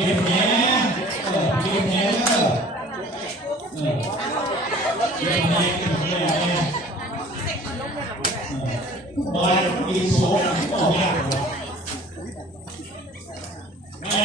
ก็บแหนเก็บแหนเด้อเก็บแหนบอยมีโซ่ออกยากเลยไง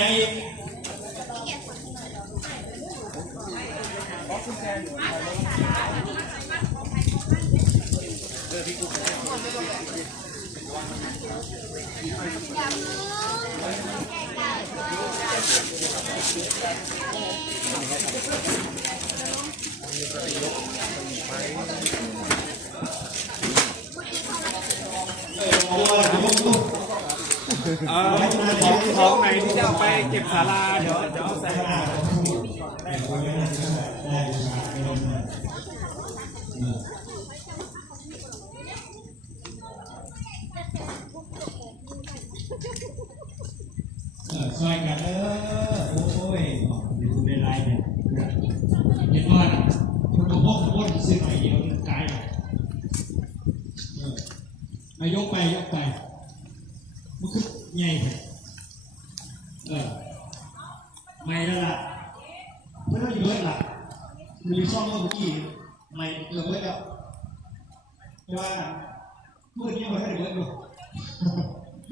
ของไหนที่จะเอาไปเก็บศาลาเดี๋ยวจะเอาใส่ซอยกันโอ้ยอยู่ในไรเนี่ยเห็นว่าคนก็บอกคนซื้อหน่อยเดียวกายยกไปมันคือใหญ่ไม่แล้วล่ะไม่ต้องอยู่ด้วยล่ะมีซ่อมเมื่อกี้ไม่เกือบเลยแล้วแต่ว่าเมื่อกี้มันให้เบิร์ดดู